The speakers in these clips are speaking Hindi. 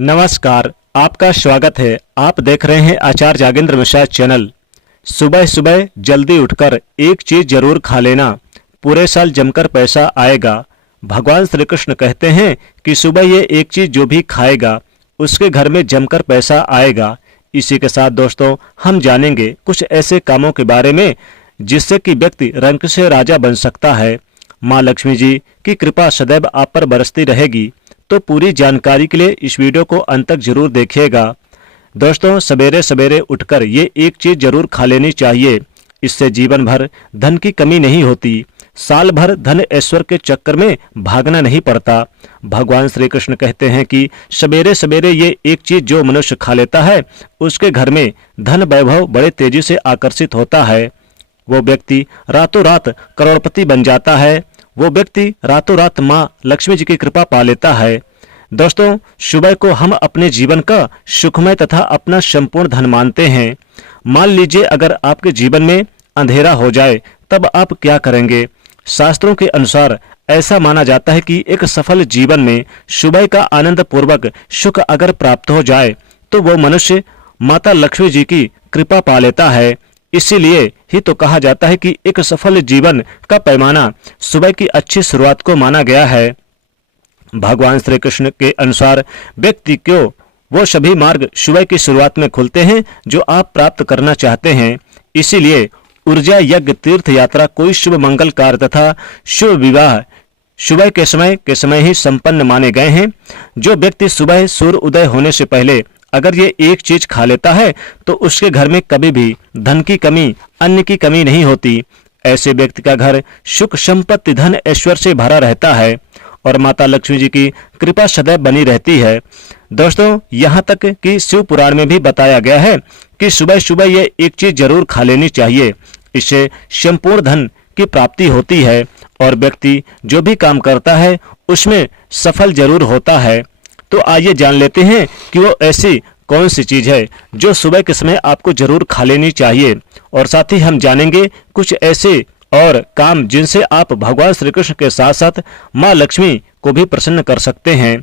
नमस्कार, आपका स्वागत है। आप देख रहे हैं आचार्य जागेंद्र मिश्रा चैनल। सुबह सुबह जल्दी उठकर एक चीज जरूर खा लेना, पूरे साल जमकर पैसा आएगा। भगवान श्री कृष्ण कहते हैं कि सुबह ये एक चीज जो भी खाएगा उसके घर में जमकर पैसा आएगा। इसी के साथ दोस्तों हम जानेंगे कुछ ऐसे कामों के बारे में जिससे कि व्यक्ति रंक से राजा बन सकता है। माँ लक्ष्मी जी की कृपा सदैव आप पर बरसती रहेगी। तो पूरी जानकारी के लिए इस वीडियो को अंत तक जरूर देखिएगा। दोस्तों सवेरे सवेरे उठकर ये एक चीज जरूर खा लेनी चाहिए। इससे जीवन भर धन की कमी नहीं होती, साल भर धन ऐश्वर्य के चक्कर में भागना नहीं पड़ता। भगवान श्री कृष्ण कहते हैं कि सवेरे सवेरे ये एक चीज जो मनुष्य खा लेता है उसके घर में धन वैभव बड़े तेजी से आकर्षित होता है। वो व्यक्ति रातों रात करोड़पति बन जाता है। वो व्यक्ति रातों रात माँ लक्ष्मी जी की कृपा पा लेता है। दोस्तों सुबह को हम अपने जीवन का सुखमय तथा अपना संपूर्ण धन मानते हैं। मान लीजिए अगर आपके जीवन में अंधेरा हो जाए तब आप क्या करेंगे? शास्त्रों के अनुसार ऐसा माना जाता है कि एक सफल जीवन में सुबह का आनंद पूर्वक सुख अगर प्राप्त हो जाए तो वो मनुष्य माता लक्ष्मी जी की कृपा पा लेता है। इसीलिए ही तो कहा जाता है कि एक सफल जीवन का पैमाना सुबह की अच्छी शुरुआत को माना गया है। भगवान श्री कृष्ण के अनुसार व्यक्ति को वो सभी मार्ग सुबह की शुरुआत में खुलते हैं जो आप प्राप्त करना चाहते हैं। इसीलिए ऊर्जा यज्ञ तीर्थ यात्रा कोई शुभ मंगल कार्य तथा शुभ विवाह सुबह के समय ही संपन्न माने गए हैं। जो व्यक्ति सुबह सूर्य उदय होने से पहले अगर ये एक चीज खा लेता है तो उसके घर में कभी भी धन की कमी, अन्न की कमी नहीं होती। ऐसे व्यक्ति का घर सुख संपत्ति धन ऐश्वर्य से भरा रहता है और माता लक्ष्मी जी की कृपा सदैव बनी रहती है। दोस्तों यहाँ तक कि शिव पुराण में भी बताया गया है कि सुबह सुबह ये एक चीज जरूर खा लेनी चाहिए। इससे संपूर्ण धन की प्राप्ति होती है और व्यक्ति जो भी काम करता है उसमें सफल जरूर होता है। तो आइए जान लेते हैं कि वो ऐसी कौन सी चीज है जो सुबह के समय आपको जरूर खा लेनी चाहिए। और साथ ही हम जानेंगे कुछ ऐसे और काम जिनसे आप भगवान श्री कृष्ण के साथ साथ माँ लक्ष्मी को भी प्रसन्न कर सकते हैं।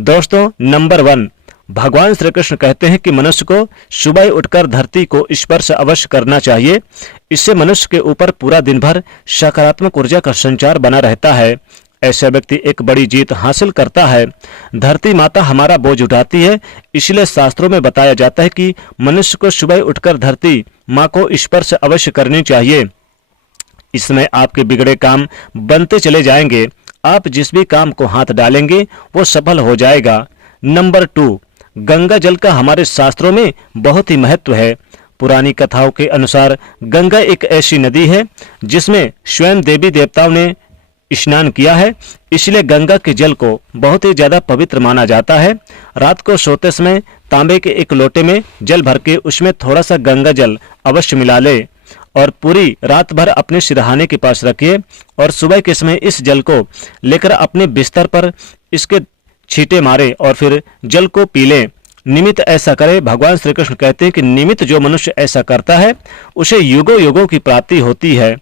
दोस्तों नंबर 1, भगवान श्री कृष्ण कहते हैं कि मनुष्य को सुबह उठकर धरती को स्पर्श अवश्य करना चाहिए। इससे मनुष्य के ऊपर पूरा दिन भर सकारात्मक ऊर्जा का संचार बना रहता है। ऐसा व्यक्ति एक बड़ी जीत हासिल करता है। धरती माता हमारा बोझ उठाती है, इसलिए शास्त्रों में बताया जाता है कि मनुष्य को सुबह उठकर धरती माँ को स्पर्श अवश्य करनी चाहिए। इसमें आपके बिगड़े काम बनते चले जाएंगे। आप जिस भी काम को हाथ डालेंगे वो सफल हो जाएगा। नंबर 2, गंगा जल का हमारे शास्त्रों में बहुत ही महत्व है। पुरानी कथाओं के अनुसार गंगा एक ऐसी नदी है जिसमें स्वयं देवी देवताओं ने स्नान किया है। इसलिए गंगा के जल को बहुत ही ज्यादा पवित्र माना जाता है। रात को सोते समय तांबे के एक लोटे में जल भर के उसमें थोड़ा सा गंगा जल अवश्य मिला ले और पूरी रात भर अपने सिरहाने के पास रखिए और सुबह के समय इस जल को लेकर अपने बिस्तर पर इसके छींटे मारे और फिर जल को पी ले। निमित्त ऐसा करे। भगवान श्री कृष्ण कहते हैं कि निमित्त जो मनुष्य ऐसा करता है उसे युगों युगों की प्राप्ति होती है।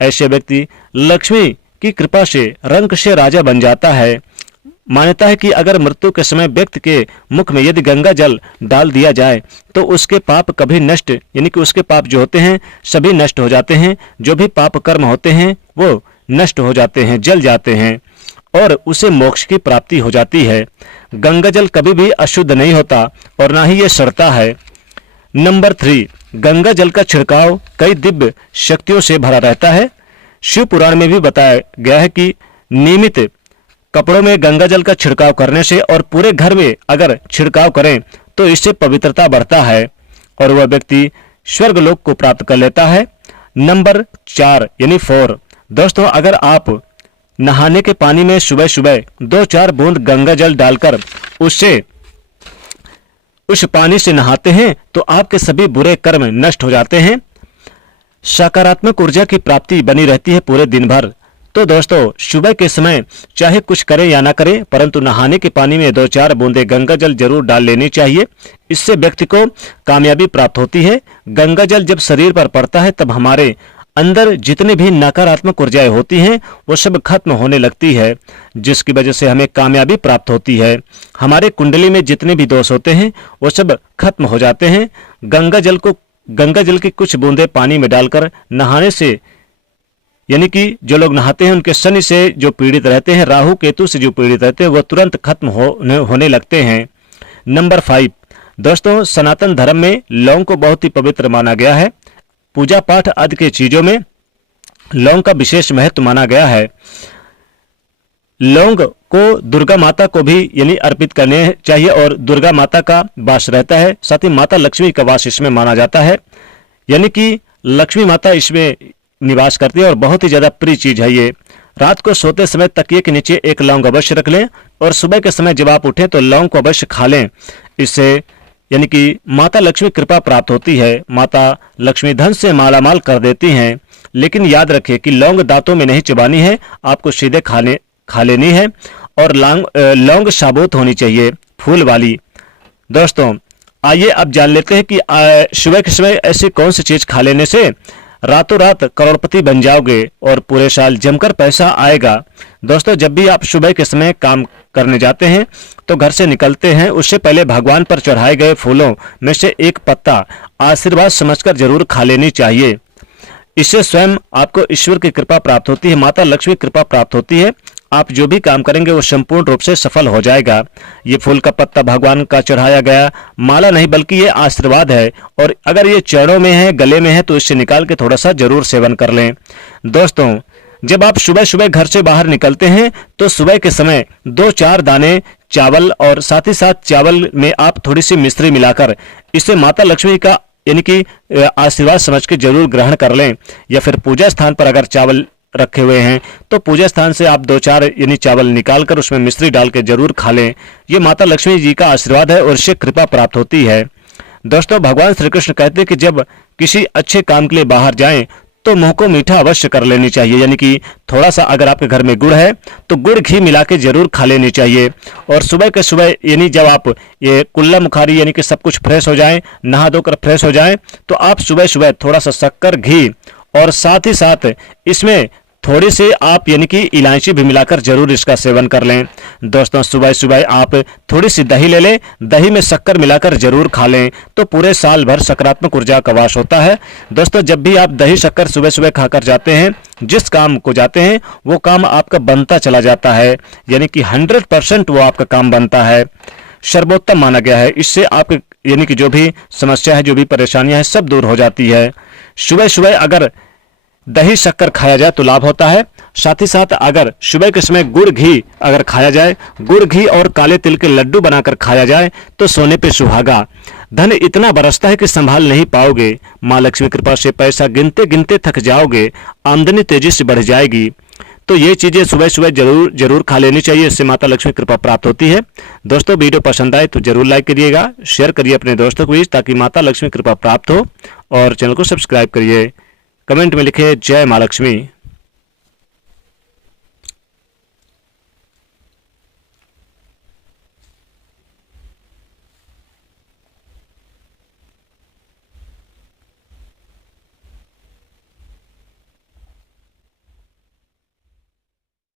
ऐसे व्यक्ति लक्ष्मी की कृपा से रंक से राजा बन जाता है। मान्यता है कि अगर मृत्यु के समय व्यक्ति के मुख में यदि गंगा जल डाल दिया जाए तो उसके पाप कभी नष्ट, यानी कि उसके पाप जो होते हैं सभी नष्ट हो जाते हैं। जो भी पाप कर्म होते हैं वो नष्ट हो जाते हैं, जल जाते हैं और उसे मोक्ष की प्राप्ति हो जाती है। गंगा जल कभी भी अशुद्ध नहीं होता और ना ही ये सड़ता है। नंबर 3, गंगा जल का छिड़काव कई दिव्य शक्तियों से भरा रहता है। शिव पुराण में भी बताया गया है कि नियमित कपड़ों में गंगा जल का छिड़काव करने से और पूरे घर में अगर छिड़काव करें तो इससे पवित्रता बढ़ता है और वह व्यक्ति स्वर्गलोक को प्राप्त कर लेता है। नंबर 4 यानी 4, दोस्तों अगर आप नहाने के पानी में सुबह सुबह 2-4 बूंद गंगा जल डालकर उस पानी से नहाते हैं तो आपके सभी बुरे कर्म नष्ट हो जाते हैं। सकारात्मक ऊर्जा की प्राप्ति बनी रहती है पूरे दिन भर। तो दोस्तों सुबह के समय चाहे कुछ करें या ना करें परंतु नहाने के पानी में 2-4 बूंदे गंगा जल जरूर डाल लेनी चाहिए। इससे व्यक्ति को कामयाबी प्राप्त होती है। गंगा जल जब शरीर पर पड़ता है तब हमारे अंदर जितनी भी नकारात्मक ऊर्जाएं होती हैं वो सब खत्म होने लगती है। जिसकी वजह से हमें कामयाबी प्राप्त होती है। हमारे कुंडली में जितने भी दोष होते हैं वो सब खत्म हो जाते हैं। गंगा जल की कुछ बूंदें पानी में डालकर नहाने से, यानी कि जो लोग नहाते हैं उनके शनि से जो पीड़ित रहते हैं, राहु केतु से जो पीड़ित रहते हैं, वो तुरंत खत्म होने लगते हैं। नंबर 5 दोस्तों, सनातन धर्म में लौंग को बहुत ही पवित्र माना गया है। पूजा पाठ आदि के चीजों में लौंग का विशेष महत्व माना गया है। लौंग को दुर्गा माता को भी यानी अर्पित करने चाहिए और दुर्गा माता का वास रहता है। साथ ही माता लक्ष्मी का वास इसमें माना जाता है, यानी कि लक्ष्मी माता इसमें निवास करती है और बहुत ही ज्यादा प्रिय चीज है ये। रात को सोते समय तकिए के नीचे एक लौंग अवश्य रख लें और सुबह के समय जब आप उठें तो लौंग को अवश्य खा लें। इससे यानी कि माता लक्ष्मी कृपा प्राप्त होती है। माता लक्ष्मी धन से मालामाल कर देती हैं। लेकिन याद रखें कि लौंग दांतों में नहीं चबानी है, आपको सीधे खा लेनी है और लौंग साबुत होनी चाहिए, फूल वाली। दोस्तों आइए अब जान लेते हैं कि सुबह के समय ऐसी कौन सी चीज खा लेने से रातों रात करोड़पति बन जाओगे और पूरे साल जमकर पैसा आएगा। दोस्तों जब भी आप सुबह के समय काम करने जाते हैं तो घर से निकलते हैं, उससे पहले भगवान पर चढ़ाए गए फूलों में से एक पत्ता आशीर्वाद समझकर जरूर खा लेनी चाहिए। इससे स्वयं आपको ईश्वर की कृपा प्राप्त होती है, माता लक्ष्मी कृपा प्राप्त होती है। आप जो भी काम करेंगे वो संपूर्ण रूप से सफल हो जाएगा। ये फूल का पत्ता भगवान का चढ़ाया गया माला नहीं बल्कि ये आशीर्वाद है, और अगर ये चरणों में है, गले में है, तो इससे निकाल के थोड़ा सा जरूर सेवन कर लें। दोस्तों जब आप सुबह सुबह घर से बाहर निकलते हैं तो सुबह के समय 2-4 दाने चावल और साथ ही साथ चावल में आप थोड़ी सी मिश्री मिलाकर इसे माता लक्ष्मी का यानी कि आशीर्वाद समझ के जरूर ग्रहण कर लें। या फिर पूजा स्थान पर अगर चावल रखे हुए हैं तो पूजा स्थान से आप 2-4 यानी चावल निकालकर उसमें मिश्री डाल के जरूर खा लें। ये माता लक्ष्मी जी का आशीर्वाद है और इससे कृपा प्राप्त होती है। दोस्तों भगवान श्री कृष्ण कहते हैं कि जब किसी अच्छे काम के लिए बाहर जाएं तो मुंह को मीठा अवश्य कर लेनी चाहिए, यानी कि थोड़ा सा अगर आपके घर में गुड़ है तो गुड़ घी मिला के जरूर खा लेनी चाहिए। और सुबह के सुबह यानी जब आप ये कुल्ला मुखारी यानी कि सब कुछ फ्रेश हो जाए, नहा धोकर फ्रेश हो जाए, तो आप सुबह सुबह थोड़ा सा शक्कर, घी और साथ ही साथ इसमें थोड़ी सी आप यानी कि इलायची भी मिलाकर जरूर इसका सेवन कर लें। दोस्तों सुबह सुबह आप थोड़ी सी दही ले लें, दही में शक्कर मिलाकर जरूर खा लें तो पूरे साल भर सकारात्मक ऊर्जा का वास होता है। दोस्तों जब भी आप दही शक्कर सुबह सुबह खाकर जाते हैं, जिस काम को जाते हैं वो काम आपका बनता चला जाता है, यानी कि 100% वो आपका काम बनता है। सर्वोत्तम माना गया है। इससे आपके यानी कि जो भी समस्या है, जो भी परेशानियां हैं, सब दूर हो जाती है। सुबह सुबह अगर दही शक्कर खाया जाए तो लाभ होता है। साथ ही साथ अगर सुबह के समय गुड़ घी अगर खाया जाए, गुड़ घी और काले तिल के लड्डू बनाकर खाया जाए तो सोने पे सुहागा। धन इतना बरसता है कि संभाल नहीं पाओगे। माँ लक्ष्मी कृपा से पैसा गिनते गिनते थक जाओगे, आमदनी तेजी से बढ़ जाएगी। तो ये चीजें सुबह सुबह जरूर खा लेनी चाहिए, इससे माता लक्ष्मी कृपा प्राप्त होती है। दोस्तों वीडियो पसंद आए तो जरूर लाइक करिएगा, शेयर करिए अपने दोस्तों को ताकि माता लक्ष्मी कृपा प्राप्त हो, और चैनल को सब्सक्राइब करिए। कमेंट में लिखे जय माँ लक्ष्मी।